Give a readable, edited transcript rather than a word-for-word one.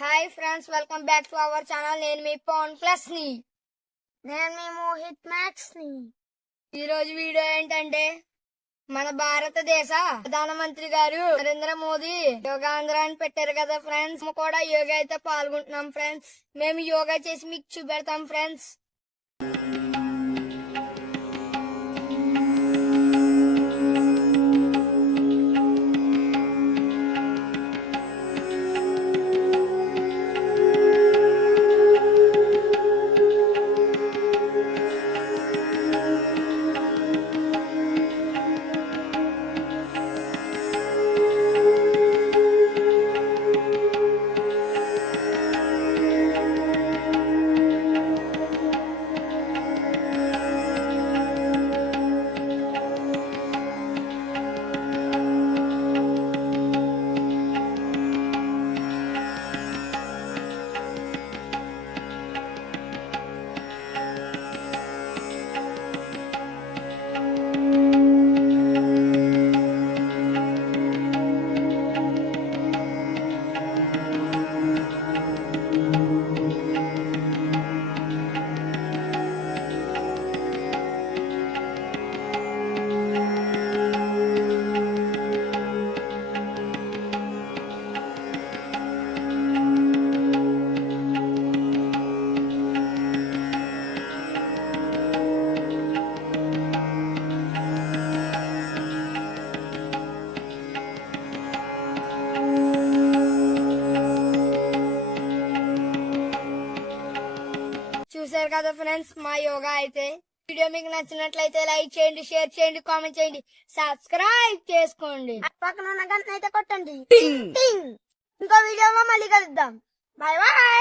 Hi friends, welcome back to our channel. నేను మీ Pawan plus ని. నేను మీ మోహిత్ మ్యాక్స్ ని. ఈ రోజు వీడియో ఏంటంటే మన భారతదేశ ప్రధానమంత్రి గారు నరేంద్ర మోదీ యోగాంధ్ర అని పెట్టారు కదా ఫ్రెండ్స్. మేము కూడా యోగా అయితే పాల్గొంటున్నాం ఫ్రెండ్స్. మేము యోగా చేసి మీకు చూపెడతాం ఫ్రెండ్స్. చూసారు కదా ఫ్రెండ్స్ మా యోగా అయితే. వీడియో మీకు నచ్చినట్లయితే లైక్ చేయండి, షేర్ చేయండి, కామెంట్ చేయండి, సబ్స్క్రైబ్ చేసుకోండి. పక్కన ఉన్న గంట అయితే కొట్టండి. ఇంకో వీడియోలో మళ్ళీ కలుద్దాం. Bye bye.